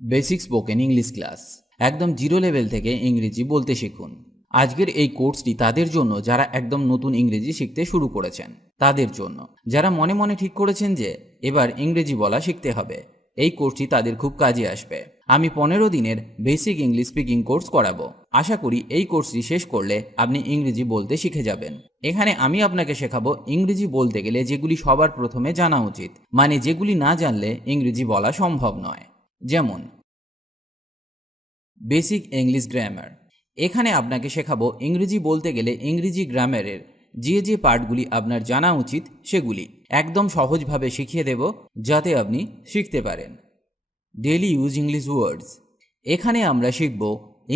Basic spoken English class একদম zero level থেকে ইংরেজি বলতে শিখুন। আজকের এই কোর্সটি তাদের জন্য যারা একদম নতুন ইংরেজি শিখতে শুরু করেছেন, তাদের জন্য যারা মনে মনে ঠিক করেছেন যে এবার ইংরেজি বলা শিখতে হবে। এই কোর্সটি তাদের খুব কাজে আসবে। আমি 15 দিনের বেসিক ইংলিশ স্পিকিং কোর্স করাবো। আশা করি এই কোর্সটি শেষ করলে আপনি ইংরেজি বলতে শিখে যাবেন। এখানে আমি আপনাকে শেখাবো ইংরেজি বলতে গেলে যেগুলি সবার প্রথমে জানা উচিত, মানে যেগুলি না জানলে ইংরেজি বলা সম্ভব নয়। যেমন বেসিক ইংলিশ গ্রামার। এখানে আপনাকে শেখাবো ইংরেজি বলতে গেলে ইংরেজি গ্রামারের যে যে পার্টগুলি আপনার জানা উচিত সেগুলি একদম সহজভাবে শিখিয়ে দেব, যাতে আপনি শিখতে পারেন। ডেইলি ইউজ ইংলিশ ওয়ার্ডস। এখানে আমরা শিখব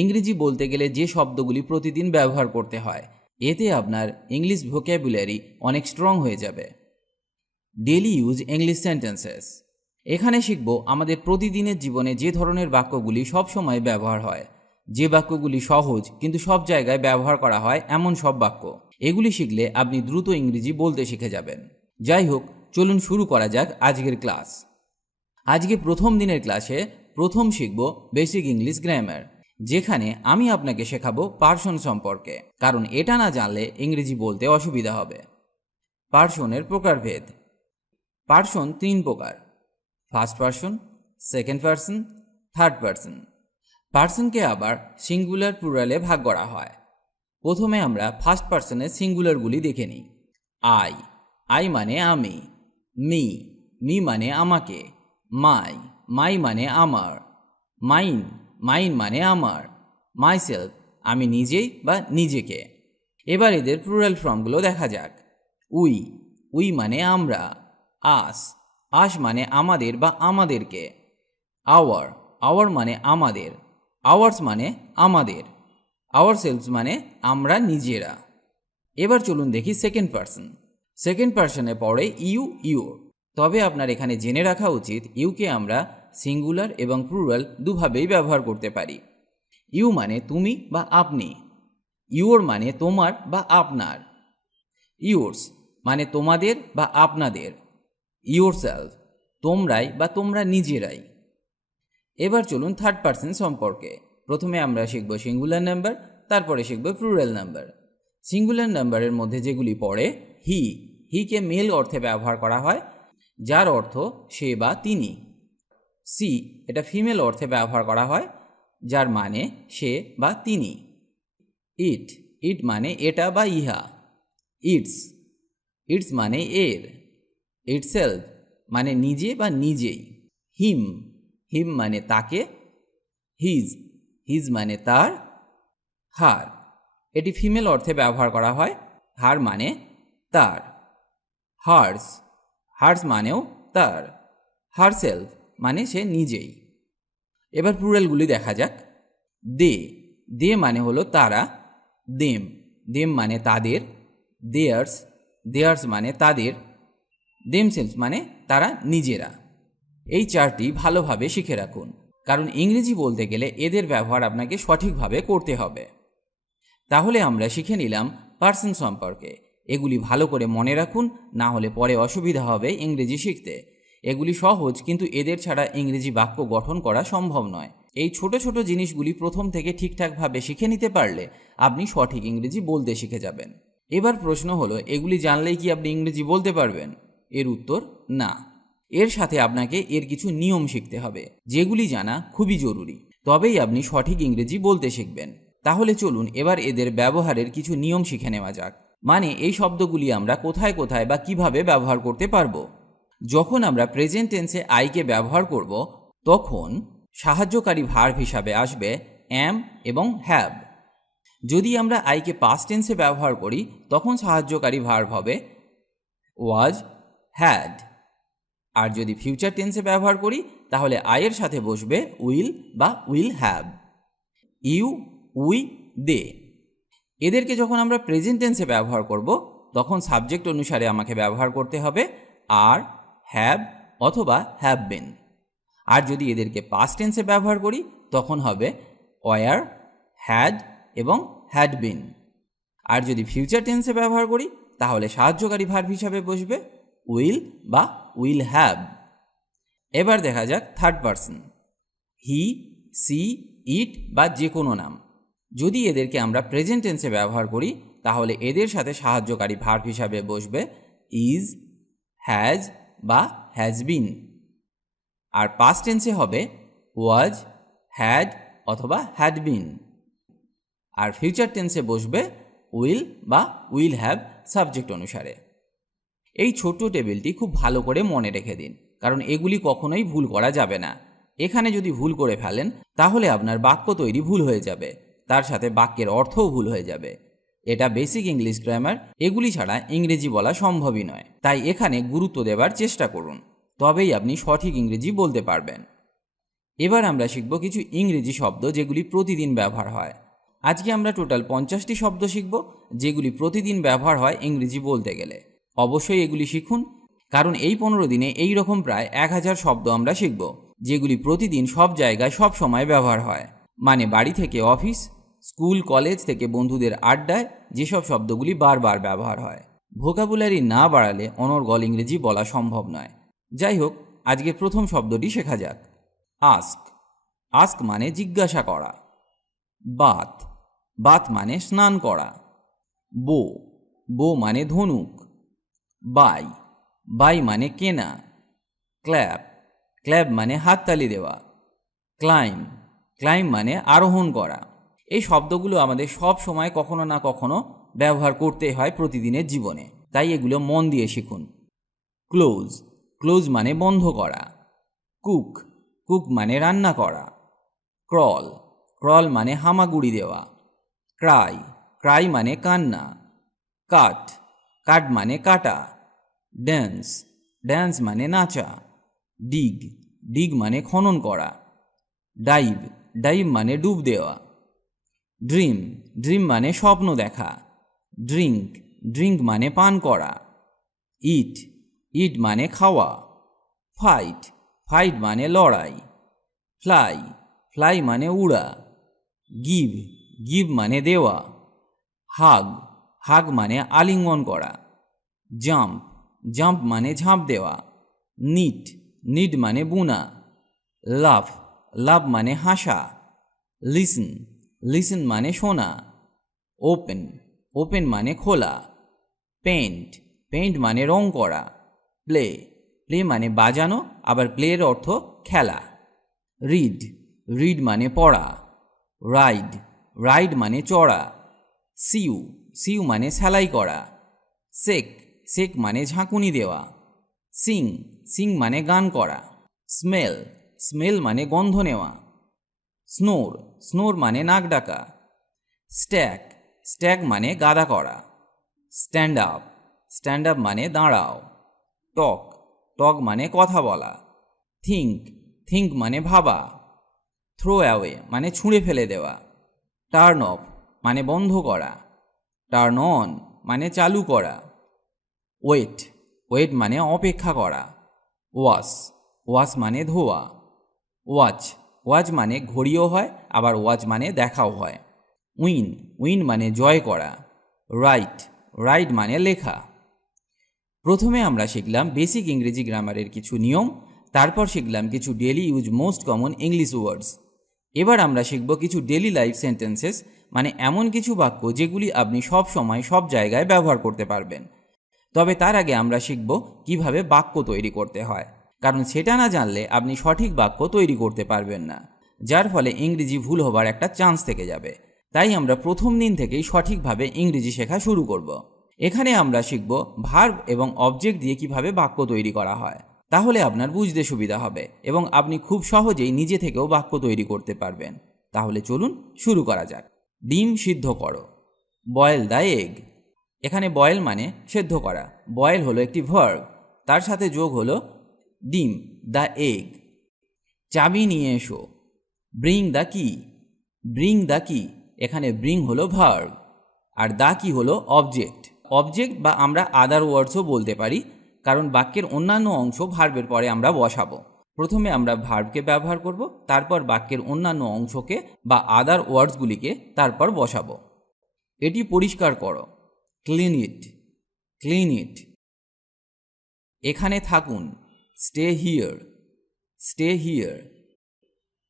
ইংরেজি বলতে গেলে যে শব্দগুলি প্রতিদিন ব্যবহার করতে হয়, এতে আপনার ইংলিশ ভোক্যাবুলারি অনেক স্ট্রং হয়ে যাবে। Daily use English sentences. এখানে শিখব আমাদের প্রতিদিনের জীবনে যে ধরনের বাক্যগুলি সবসময় ব্যবহার হয়, যে বাক্যগুলি সহজ কিন্তু সব জায়গায় ব্যবহার করা হয় এমন সব বাক্য। এগুলি শিখলে আপনি দ্রুত ইংরেজি বলতে শিখে যাবেন। যাই হোক, চলুন শুরু করা যাক আজকের ক্লাস। আজকে প্রথম দিনের ক্লাসে প্রথম শিখব বেসিক ইংলিশ গ্রামার, যেখানে আমি আপনাকে শেখাবো পার্সন সম্পর্কে, কারণ এটা না জানলে ইংরেজি বলতে অসুবিধা হবে। পার্সনের প্রকারভেদ। পার্সন 3 প্রকার: first person, second person, third person. পার্সনকে আবার সিঙ্গুলার প্লুরালে ভাগ করা হয়। প্রথমে আমরা ফার্স্ট পার্সনের সিঙ্গুলারগুলি দেখে নিই। আই, আই মানে আমি। মি, মি মানে আমাকে। মাই, মাই মানে আমার। মাইন, মাইন মানে আমার। মাইসেলফ, আমি নিজেই বা নিজেকে। এবার এদের প্লুরাল ফর্মগুলো দেখা যাক। উই, উই মানে আমরা। আস, আস মানে আমাদের বা আমাদেরকে। আওয়ার, আওয়ার মানে আমাদের। আওয়ার্স মানে আমাদের। আওয়ার সেলফস মানে আমরা নিজেরা। এবার চলুন দেখি সেকেন্ড পার্সন। সেকেন্ড পার্সনে পড়ে ইউ, ইউর। তবে আপনার এখানে জেনে রাখা উচিত ইউকে আমরা সিঙ্গুলার এবং প্লুরাল দুভাবেই ব্যবহার করতে পারি। ইউ মানে তুমি বা আপনি। ইউর মানে তোমার বা আপনার। ইউরস মানে তোমাদের বা আপনাদের। ইউরসেলফ, তোমরাই বা তোমরা নিজেরাই। এবার চলুন থার্ড পার্সন সম্পর্কে। প্রথমে আমরা শিখব সিঙ্গুলার নাম্বার, তারপরে শিখব প্লুরাল নাম্বার। সিঙ্গুলার নাম্বারের মধ্যে যেগুলি পড়ে হি, হিকে মেল অর্থে ব্যবহার করা হয়, যার অর্থ সে বা তিনি। সি, এটা ফিমেল অর্থে ব্যবহার করা হয়, যার মানে সে বা তিনি। ইট, ইট মানে এটা বা ইহা। ইটস, ইটস মানে এর। ইটসেলফ মানে নিজে বা নিজেই। হিম, হিম মানে তাকে। হিজ, হিজ মানে তার। হার, এটি ফিমেল অর্থে ব্যবহার করা হয়, হার মানে তার। হার্স, হার্স মানেও তার। হারসেলফ মানে সে নিজেই। এবার প্লুরালগুলি দেখা যাক। দে, দে মানে হলো তারা। দেম, দেম মানে তাদের। দেয়ার্স, দেয়ার্স মানে তাদের। দেমসেলফস মানে তারা নিজেরা। এই চারটি ভালোভাবে শিখে রাখুন, কারণ ইংরেজি বলতে গেলে এদের ব্যবহার আপনাকে সঠিকভাবে করতে হবে। তাহলে আমরা শিখে নিলাম পার্সন সম্পর্কে। এগুলি ভালো করে মনে রাখুন, না হলে পরে অসুবিধা হবে ইংরেজি শিখতে। এগুলি সহজ, কিন্তু এদের ছাড়া ইংরেজি বাক্য গঠন করা সম্ভব নয়। এই ছোট ছোট জিনিসগুলি প্রথম থেকে ঠিকঠাকভাবে শিখে নিতে পারলে আপনি সঠিক ইংরেজি বলতে শিখে যাবেন। এবার প্রশ্ন হলো, এগুলি জানলেই কি আপনি ইংরেজি বলতে পারবেন? এর উত্তর না। এর সাথে আপনাকে এর কিছু নিয়ম শিখতে হবে, যেগুলি জানা খুবই জরুরি। তবেই আপনি সঠিক ইংরেজি বলতে শিখবেন। তাহলে চলুন এবার এদের ব্যবহারের কিছু নিয়ম শিখে নেওয়া যাক। মানে এই শব্দগুলি আমরা কোথায় কোথায় বা কিভাবে ব্যবহার করতে পারবো। যখন আমরা প্রেজেন্ট টেন্সে আইকে ব্যবহার করব, তখন সাহায্যকারী ভার্ব হিসাবে আসবে অ্যাম এবং হ্যাভ। যদি আমরা আইকে পাস্ট টেন্সে ব্যবহার করি, তখন সাহায্যকারী ভার্ব হবে ওয়াজ, হ্যাড। আর যদি ফিউচার টেন্সে ব্যবহার করি, তাহলে আইয়ের সাথে বসবে উইল বা উইল হ্যাভ। ইউ, উই, দে। এদেরকে যখন আমরা প্রেজেন্ট টেন্সে ব্যবহার করব, তখন সাবজেক্ট অনুসারে আমাকে ব্যবহার করতে হবে আর, হ্যাভ অথবা হ্যাভ বিন। আর যদি এদেরকে পাস্ট টেন্সে ব্যবহার করি, তখন হবে ওয়ার, হ্যাড এবং হ্যাড বিন। আর যদি ফিউচার টেন্সে ব্যবহার করি, তাহলে সাহায্যকারী ভার্ব হিসাবে বসবে উইল বা উইল হ্যাভ। এবার দেখা যাক থার্ড পার্সন। হি, সি, ইট বা যে কোনো নাম। যদি এদেরকে আমরা প্রেজেন্ট টেন্সে ব্যবহার করি তাহলে এদের সাথে সাহায্যকারী ভার্ব হিসাবে বসবে ইজ, হ্যাজ বা হ্যাজ বিন। আর পাস্ট টেন্সে হবে ওয়াজ, হ্যাড অথবা হ্যাড বিন। আর ফিউচার টেন্সে বসবে উইল বা উইল হ্যাভ সাবজেক্ট অনুসারে। এই ছোট্ট টেবিলটি খুব ভালো করে মনে রেখে দিন, কারণ এগুলি কখনোই ভুল করা যাবে না। এখানে যদি ভুল করে ফেলেন তাহলে আপনার বাক্য তৈরি ভুল হয়ে যাবে, তার সাথে বাক্যের অর্থও ভুল হয়ে যাবে। এটা বেসিক ইংলিশ গ্রামার, এগুলি ছাড়া ইংরেজি বলা সম্ভবই নয়। তাই এখানে গুরুত্ব দেবার চেষ্টা করুন, তবেই আপনি সঠিক ইংরেজি বলতে পারবেন। এবার আমরা শিখব কিছু ইংরেজি শব্দ যেগুলি প্রতিদিন ব্যবহার হয়। আজকে আমরা টোটাল 50টি শব্দ শিখব যেগুলি প্রতিদিন ব্যবহার হয় ইংরেজি বলতে গেলে। অবশ্যই এগুলি শিখুন, কারণ এই 15 দিনে এই রকম প্রায় 1000 শব্দ আমরা শিখব যেগুলি প্রতিদিন সব জায়গায় সব সময় ব্যবহার হয়। মানে বাড়ি থেকে অফিস, স্কুল কলেজ থেকে বন্ধুদের আড্ডায় যেসব শব্দগুলি বারবার ব্যবহার হয়। ভোকাবুলারি না বাড়ালে অনর্গল ইংরেজি বলা সম্ভব নয়। যাই হোক, আজকে প্রথম শব্দটি শেখা যাক। আস্ক। আস্ক মানে জিজ্ঞাসা করা। বাথ। বাথ মানে স্নান করা। বো। বো মানে ধনুক। বাই। বাই মানে কেনা। ক্ল্যাপ। ক্ল্যাপ মানে হাততালি দেওয়া। ক্লাইম। ক্লাইম মানে আরোহণ করা। এই শব্দগুলো আমাদের সব সময় কখনো না কখনো ব্যবহার করতে হয় প্রতিদিনের জীবনে, তাই এগুলো মন দিয়ে শিখুন। ক্লোজ। ক্লোজ মানে বন্ধ করা। কুক। কুক মানে রান্না করা। ক্রল। ক্রল মানে হামাগুড়ি দেওয়া। ক্রাই। ক্রাই মানে কান্না। কাট। কাট মানে কাটা। ড্যান্স। ড্যান্স মানে নাচা। ডিগ। ডিগ মানে খনন করা। ডাইভ। ডাইভ মানে ডুব দেওয়া। ড্রিম। ড্রিম মানে স্বপ্ন দেখা। ড্রিঙ্ক। ড্রিঙ্ক মানে পান করা। ইট। ইট মানে খাওয়া। ফাইট। ফাইট মানে লড়াই। ফ্লাই। ফ্লাই মানে উড়া। গিভ। গিভ মানে দেওয়া। হাগ। হাগ মানে আলিঙ্গন করা। জাম্প। জাম্প মানে ঝাঁপ দেওয়া। নিট। নিট মানে বুনা। লাফ। লাফ মানে হাসা। লিসন। লিসন মানে শোনা। ওপেন। ওপেন মানে খোলা। পেইন্ট। পেইন্ট মানে রং করা। প্লে। প্লে মানে বাজানো, আবার প্লের অর্থ খেলা। রিড। রিড মানে পড়া। রাইড। রাইড মানে চড়া। সিউ। সিউ মানে সেলাই করা। সেক। সেক মানে ঝাঁকুনি দেওয়া। সিং। সিং মানে গান করা। স্মেল। স্মেল মানে গন্ধ নেওয়া। স্নোর। স্নোর মানে নাক ডাকা। স্ট্যাক। স্ট্যাক মানে গাদা করা। Stand up. স্ট্যান্ড আপ মানে দাঁড়াও। টক। টক মানে কথা বলা। থিঙ্ক। থিঙ্ক মানে ভাবা। থ্রো অ্যাওয়ে মানে ছুঁড়ে ফেলে দেওয়া। টার্ন অফ মানে বন্ধ করা। টার্ন অন মানে চালু করা। ওয়েট। ওয়েট মানে অপেক্ষা করা। ওয়াশ। ওয়াশ মানে ধোয়া। ওয়াচ। ওয়াচ মানে ঘড়িও হয়, আবার ওয়াচ মানে দেখাও হয়। উইন। উইন মানে জয় করা। রাইট। রাইট মানে লেখা। প্রথমে আমরা শিখলাম বেসিক ইংরেজি গ্রামারের কিছু নিয়ম, তারপর শিখলাম কিছু daily use most common English ওয়ার্ডস। এবার আমরা শিখব কিছু ডেলি লাইফ সেন্টেন্সেস, মানে এমন কিছু বাক্য যেগুলি আপনি সব সময় সব জায়গায় ব্যবহার করতে পারবেন। তবে তার আগে আমরা শিখব কিভাবে বাক্য তৈরি করতে হয়, কারণ সেটা না জানলে আপনি সঠিক বাক্য তৈরি করতে পারবেন না, যার ফলে ইংরেজি ভুল হবার একটা চান্স থেকে যাবে। তাই আমরা প্রথম দিন থেকেই সঠিকভাবে ইংরেজি শেখা শুরু করব। এখানে আমরা শিখব ভার্ব এবং অবজেক্ট দিয়ে কিভাবে বাক্য তৈরি করা হয়। তাহলে আপনার বুঝতে সুবিধা হবে এবং আপনি খুব সহজেই নিজে থেকেও বাক্য তৈরি করতে পারবেন। তাহলে চলুন শুরু করা যাক। ডিম সিদ্ধ করো। Boil the egg. এখানে বয়েল মানে সেদ্ধ করা। বয়েল হলো একটি ভার্ব, তার সাথে যোগ হলো ডিম, দ্য এগ। চাবি নিয়ে এসো। ব্রিং দ্য কি। ব্রিং দ্য কি, এখানে ব্রিং হলো ভার্ব আর দ্য কি হলো অবজেক্ট। অবজেক্ট বা আমরা আদার ওয়ার্ডসও বলতে পারি, কারণ বাক্যের অন্যান্য অংশ ভার্বের পরে আমরা বসাবো। প্রথমে আমরা ভার্বকে ব্যবহার করব, তারপর বাক্যের অন্যান্য অংশকে বা আদার ওয়ার্ডসগুলিকে তারপর বসাবো। এটি পরিষ্কার করো। Clean it. Clean it. এখানে থাকুন। Stay here. Stay here.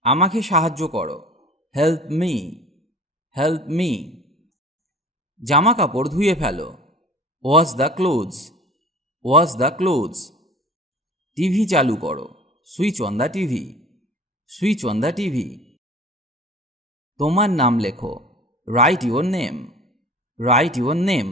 আমাকে সাহায্য করো, হেল্প মি, হেল্প মি। জামা কাপড় ধুয়ে ফেলো, wash the clothes, wash the clothes. TV চালু করো, switch on the TV, switch on the TV. তোমার নাম লেখো, write your name, write your name.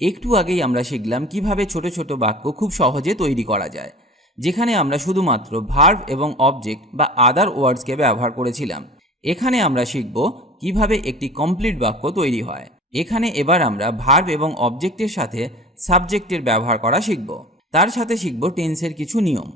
একটু আগেই আমরা শিখলাম কিভাবে ছোট ছোট বাক্য খুব সহজে তৈরি করা যায়, যেখানে আমরা শুধুমাত্র ভার্ব এবং অবজেক্ট বা আদার ওয়ার্ডসকে ব্যবহার করেছিলাম। এখানে আমরা শিখব কিভাবে একটি কমপ্লিট বাক্য তৈরি হয়। এখানে এবার আমরা ভার্ব এবং অবজেক্টের সাথে সাবজেক্টের ব্যবহার করা শিখব। তার সাথে শিখব টেন্সের কিছু নিয়ম,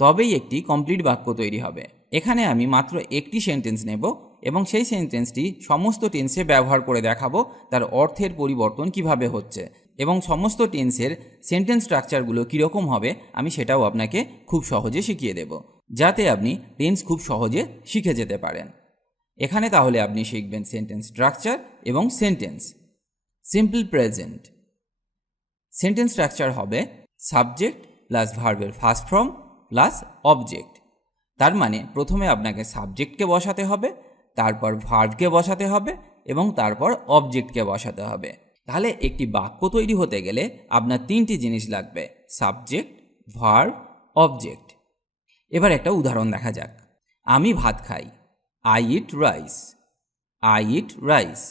তবেই একটি কমপ্লিট বাক্য তৈরি হবে। এখানে আমি মাত্র একটি সেন্টেন্স নেব এবং সেই সেন্টেন্সটি সমস্ত টেন্সে ব্যবহার করে দেখাবো তার অর্থের পরিবর্তন কিভাবে হচ্ছে, এবং সমস্ত টেন্সের সেন্টেন্স স্ট্রাকচারগুলো কীরকম হবে আমি সেটাও আপনাকে খুব সহজে শিখিয়ে দেব, যাতে আপনি টেন্স খুব সহজে শিখে যেতে পারেন। এখানে তাহলে আপনি শিখবেন সেন্টেন্স স্ট্রাকচার এবং sentence. Simple present sentence structure হবে সাবজেক্ট প্লাস ভার্বের ফার্স্ট ফর্ম প্লাস অবজেক্ট। তার মানে প্রথমে আপনাকে সাবজেক্টকে বসাতে হবে, তারপর ভার্বকে বসাতে হবে এবং তারপর অবজেক্টকে বসাতে হবে। তাহলে একটি বাক্য তৈরি হতে গেলে আপনার তিনটি জিনিস লাগবে, সাবজেক্ট, ভার্ব, অবজেক্ট। এবার একটা উদাহরণ দেখা যাক। আমি ভাত খাই, I eat rice, I eat rice.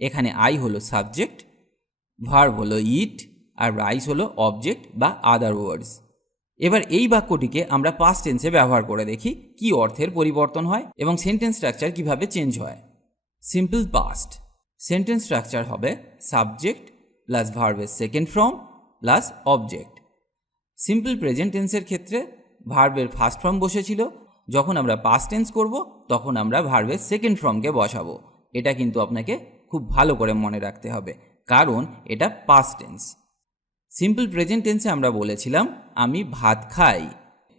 এখানে আই হলো সাবজেক্ট, ভার্ব হলো ইট, আর রাইস হলো অবজেক্ট বা আদার ওয়ার্ডস। এবার এই বাক্যটিকে আমরা পাস্ট টেন্সে ব্যবহার করে দেখি কি অর্থের পরিবর্তন হয় এবং সেন্টেন্স স্ট্রাকচার কিভাবে চেঞ্জ হয়। সিম্পল পাস্ট সেন্টেন্স স্ট্রাকচার হবে সাবজেক্ট প্লাস ভার্বের second form plus object. Simple present টেন্সের ক্ষেত্রে ভার্বের ফার্স্ট ফর্ম বসেছিল, যখন আমরা পাস্ট টেন্স করব তখন আমরা ভার্বের সেকেন্ড ফর্মকে বসাবো। এটা কিন্তু আপনাকে খুব ভালো করে মনে রাখতে হবে, কারণ এটা পাস্ট টেন্স। সিম্পল প্রেজেন্ট টেন্সে আমরা বলেছিলাম আমি ভাত খাই,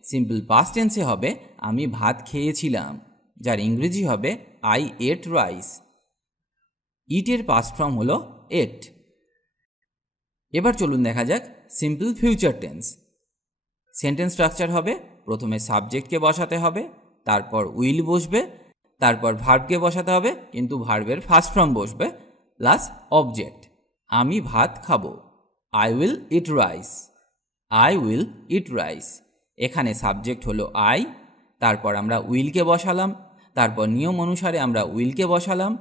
সিম্পল পাস্ট টেন্সে হবে আমি ভাত খেয়েছিলাম, যার ইংরেজি হবে আই এট রাইস। ইটের পাস্ট ফর্ম হলো এট। এবার চলুন দেখা যাক simple future tense. Sentence structure হবে প্রথমে সাবজেক্টকে বসাতে হবে, তারপর উইল বসবে, তারপর ভার্বকে বসাতে হবে কিন্তু ভার্বের ফার্স্ট ফর্ম বসবে, প্লাস অবজেক্ট। আমি ভাত খাবো, I will eat rice, I will eat rice. এখানে সাবজেক্ট হলো আই, তারপর আমরা উইলকে বসালাম, তারপর নিয়ম অনুসারে আমরা উইলকে বসালাম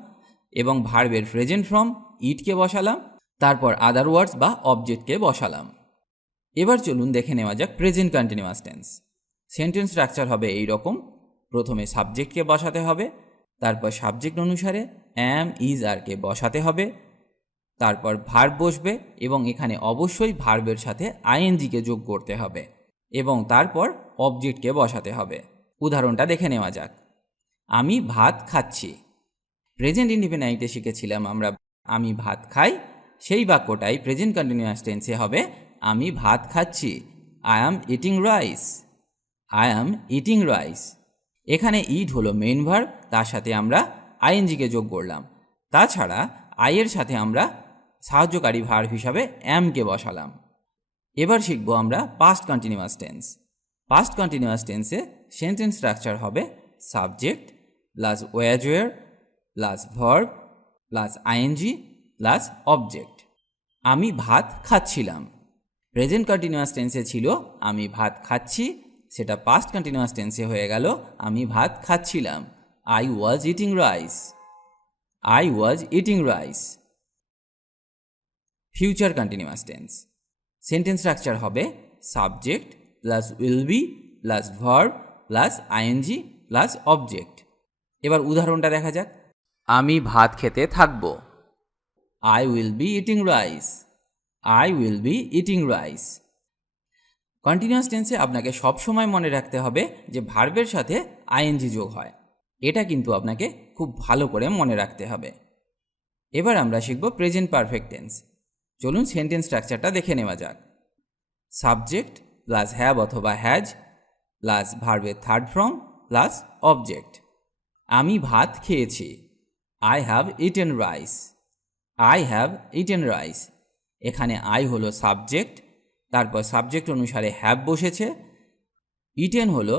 এবং ভার্বের প্রেজেন্ট ফর্ম ইটকে বসালাম, তারপর আদার ওয়ার্ডস বা অবজেক্টকে বসালাম। এবার চলুন দেখে নেওয়া যাক present continuous tense. Sentence structure হবে এই রকম, প্রথমে সাবজেক্টকে বসাতে হবে, তারপর সাবজেক্ট অনুসারে অ্যাম ইজ আরকে বসাতে হবে, তারপর ভার্ব বসবে এবং এখানে অবশ্যই ভার্বের সাথে আইএনজিকে যোগ করতে হবে এবং তারপর অবজেক্টকে বসাতে হবে। উদাহরণটা দেখে নেওয়া যাক। আমি ভাত খাচ্ছি। প্রেজেন্ট ইনডিফিনাইটে শিখেছিলাম আমরা আমি ভাত খাই, সেই বাক্যটাই প্রেজেন্ট কন্টিনিউয়াস টেন্সে হবে আমি ভাত খাচ্ছি, I am eating rice, I am eating rice. এখানে ইট হলো মেইন ভার্ব, তার সাথে আমরা আইএনজিকে যোগ করলাম। তাছাড়া আইয়ের সাথে আমরা সাহায্যকারী ভার্ব হিসাবে অ্যামকে বসালাম। এবার শিখবো আমরা past continuous tense. Past continuous টেন্সে সেন্টেন্স স্ট্রাকচার হবে subject plus was were plus verb plus ING plus object. আমি ভাত খাচ্ছিলাম। প্রেজেন্ট কন্টিনিউয়াস টেন্সে ছিল আমি ভাত খাচ্ছি, সেটা পাস্ট কন্টিনিউয়াস টেন্সে হয়ে গেল আমি ভাত খাচ্ছিলাম, I was eating rice, I was eating rice. Future continuous tense sentence structure হবে subject plus will be plus verb plus ING plus object. এবার উদাহরণটা দেখা যাক। আমি ভাত খেতে থাকব, I will be eating rice, I will be eating rice. Continuous টেন্সে আপনাকে সবসময় মনে রাখতে হবে যে ভার্বের সাথে আইএনজি যোগ হয়, এটা কিন্তু আপনাকে খুব ভালো করে মনে রাখতে হবে। এবার আমরা শিখব প্রেজেন্ট পারফেক্ট টেন্স। চলুন সেন্টেন্স স্ট্রাকচারটা দেখে নেওয়া যাক। সাবজেক্ট প্লাস হ্যাভ অথবা হ্যাজ প্লাস ভার্বের থার্ড ফর্ম প্লাস অবজেক্ট। আমি ভাত খেয়েছি, I have eaten rice, I have eaten rice. এখানে আই হলো সাবজেক্ট, তারপর সাবজেক্ট অনুসারে হ্যাভ বসেছে, ইটেন হলো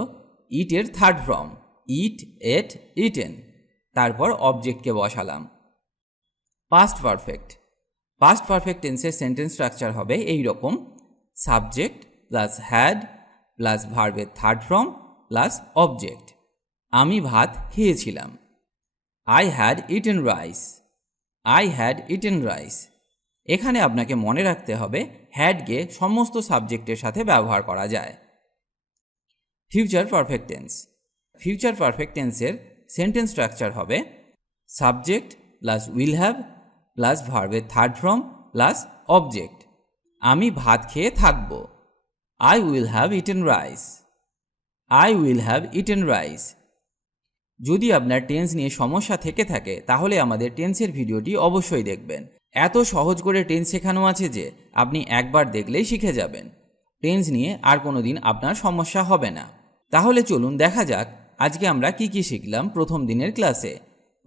ইটের থার্ড ফর্ম ইট, এট, ইটেন। তারপর অবজেক্টকে বসালাম। Past perfect. পাস্ট পারফেক্ট টেন্সের সেন্টেন্স স্ট্রাকচার হবে এই রকম: সাবজেক্ট প্লাস হ্যাড প্লাস ভার্বের থার্ড ফর্ম প্লাস অবজেক্ট। আমি ভাত খেয়েছিলাম। I had eaten rice. I had eaten rice. এখানে আপনাকে মনে রাখতে হবে হ্যাডকে সমস্ত সাবজেক্টের সাথে ব্যবহার করা যায়। Future perfect tense. Future perfect টেন্সের সেন্টেন্স স্ট্রাকচার হবে subject plus will have plus ভার্বের থার্ড ফর্ম প্লাস অবজেক্ট। আমি ভাত খেয়ে থাকব। I will have eaten rice. I will have eaten rice. যদি আপনার টেন্স নিয়ে সমস্যা থেকে থাকে তাহলে আমাদের টেন্সের ভিডিওটি অবশ্যই দেখবেন। এত সহজ করে টেন্স শেখানো আছে যে আপনি একবার দেখলেই শিখে যাবেন। টেন্স নিয়ে আর কোনো দিন আপনার সমস্যা হবে না। তাহলে চলুন দেখা যাক আজকে আমরা কি কি শিখলাম প্রথম দিনের ক্লাসে।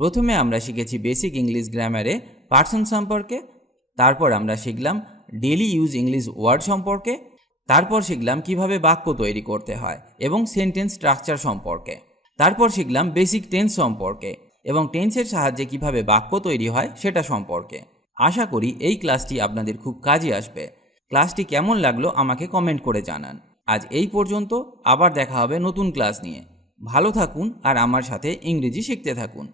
প্রথমে আমরা শিখেছি বেসিক ইংলিশ গ্রামারে পার্সন সম্পর্কে, তারপর আমরা শিখলাম ডেইলি ইউজ ইংলিশ ওয়ার্ড সম্পর্কে, তারপর শিখলাম কিভাবে বাক্য তৈরি করতে হয় এবং সেন্টেন্স স্ট্রাকচার সম্পর্কে, তারপর শিখলাম বেসিক টেন্স সম্পর্কে এবং টেন্সের সাহায্যে কিভাবে বাক্য তৈরি হয় সেটা সম্পর্কে। আশা করি এই ক্লাসটি আপনাদের খুব কাজে আসবে। ক্লাসটি কেমন লাগলো আমাকে কমেন্ট করে জানান। আজ এই পর্যন্ত, আবার দেখা হবে নতুন ক্লাস নিয়ে। ভালো থাকুন আর আমার সাথে ইংরেজি শিখতে থাকুন।